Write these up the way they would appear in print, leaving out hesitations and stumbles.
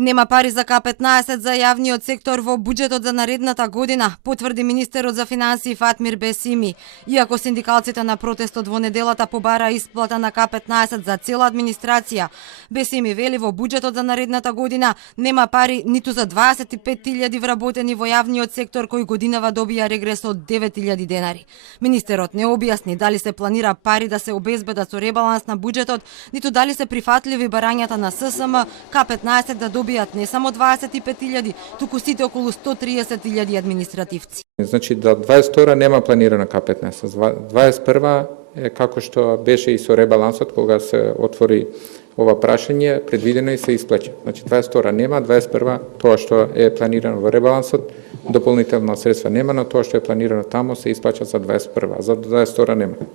Нема пари за К15 за јавниот сектор во буџетот за наредната година, потврди министерот за финансии Фатмир Бесими. Иако синдикалците на протестот во неделата побара исплата на К15 за цела администрација, Бесими вели во буџетот за наредната година нема пари ниту за 25.000 вработени во јавниот сектор кои годинава добија регрес од 9.000 денари. Министерот не објасни дали се планира пари да се обезбедат со ребаланс на буџетот, ниту дали се прифатливи барањата на ССМ К15 да добијат не само 25.000, туку сите околу 130.000 административци. Значи да 22 нема планирана К15. 21 е како што беше и со ребалансот кога се отвори ова прашање, предвидено и се исплаќа. Значи 22 нема, 21 тоа што е планирано во ребалансот, дополнително средства нема, но тоа што е планирано таму се исплаќа за 21, за 22 нема.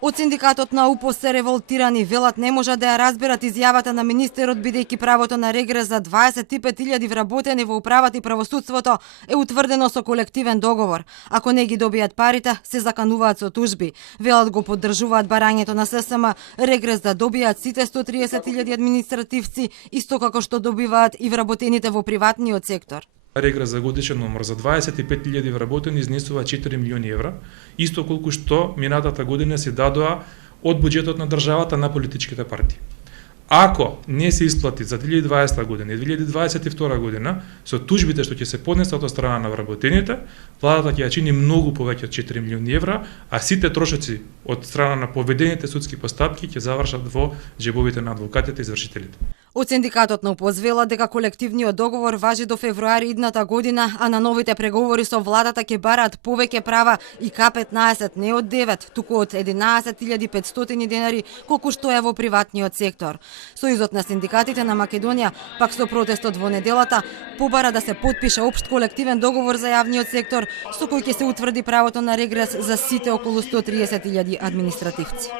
Од синдикатот на УПО се револтирани, велат не можат да ја разберат изјавата на министерот бидејќи правото на регрес за 25.000 вработени во управата и правосудството е утврдено со колективен договор. Ако не ги добијат парите, се закануваат со тужби. Велат го поддржуваат барањето на ССМ регрес да добијат сите 130.000 административци, исто како што добиваат и вработените во приватниот сектор. Регрес за годишен номер за 25.000 вработени изнесува 4 милиони евра, исто колку што минатата година се дадоа од буџетот на државата на политичките партии. Ако не се исплати за 2020 година и 2022 година, со тужбите што ќе се поднесат од страна на вработените, владата ќе ја чини многу повеќе од 4 милиони евра, а сите трошоци од страна на поведените судски постапки ќе завршат во џебовите на адвокатите и извршителите. Од синдикатот на УПО вела дека колективниот договор важи до февруари идната година, а на новите преговори со владата ќе бараат повеќе права и К15 не од 9, туку од 11.500 денари, колку што е во приватниот сектор. Сојузот на синдикатите на Македонија, пак со протестот во неделата, побара да се потпише општ колективен договор за јавниот сектор, со кој ќе се утврди правото на регрес за сите околу 130.000 административци.